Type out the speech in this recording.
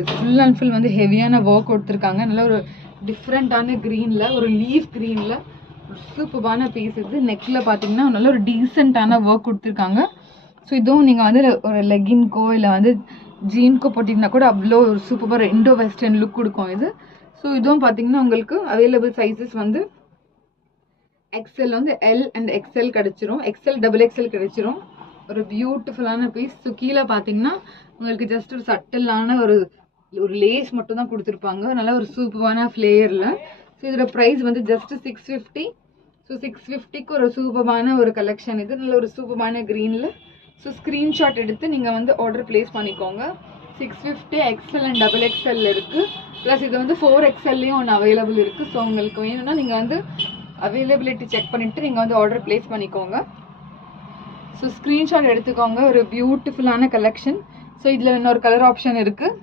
Full and full வந்து ஹெவியான work கொடுத்துருக்காங்க. நல்ல ஒரு டிஃப்ரெண்ட்டான க்ரீனில், ஒரு லீஃப் க்ரீனில் ஒரு சூப்பரான பீஸ் இது. நெக்கில் பார்த்தீங்கன்னா நல்ல ஒரு டீசெண்டான ஒர்க் கொடுத்துருக்காங்க. ஸோ இதுவும் நீங்கள் வந்து ஒரு லெகின்க்கோ இல்லை வந்து ஜீன்க்கோ போட்டிங்கன்னா கூட அவ்வளோ ஒரு சூப்பராக இண்டோ வெஸ்டர்ன் லுக் கொடுக்கும் இது. ஸோ இதுவும் பார்த்தீங்கன்னா உங்களுக்கு அவைலபிள் சைஸஸ் வந்து எக்ஸ்எல் வந்து எல் அண்ட் எக்ஸ்எல் கிடச்சிரும், எக்ஸ்எல் டபுள் எக்ஸ்எல் கிடச்சிரும். ஒரு பியூட்டிஃபுல்லான பீஸ். ஸோ கீழே பார்த்தீங்கன்னா உங்களுக்கு ஜஸ்ட் ஒரு சட்டிலான ஒரு லேஸ் மட்டும் தான் கொடுத்துருப்பாங்க, நல்லா ஒரு சூப்பரான ஃப்ளேயரில். ஸோ இதோட ப்ரைஸ் வந்து ஜஸ்ட் 650. ஸோ 650க்கு ஒரு சூப்பரான ஒரு கலெக்ஷன் இது, நல்ல ஒரு சூப்பரான க்ரீனில். ஸோ ஸ்க்ரீன்ஷாட் எடுத்து நீங்கள் வந்து ஆர்டர் ப்ளேஸ் பண்ணிக்கோங்க. 650 எக்ஸ்எல் அண்ட் டபுள் எக்ஸ்எல் இருக்குது. ப்ளஸ் இது வந்து 4XLலையும் ஒன்று அவைலபிள் இருக்குது. ஸோ உங்களுக்கு வேணும்னா நீங்கள் வந்து அவைலபிலிட்டி செக் பண்ணிவிட்டு நீங்கள் வந்து ஆர்டர் ப்ளேஸ் பண்ணிக்கோங்க. ஸோ ஸ்க்ரீன்ஷாட் எடுத்துக்கோங்க. ஒரு பியூட்டிஃபுல்லான கலெக்ஷன். ஸோ இதில் இன்னொரு கலர் ஆப்ஷன் இருக்குது.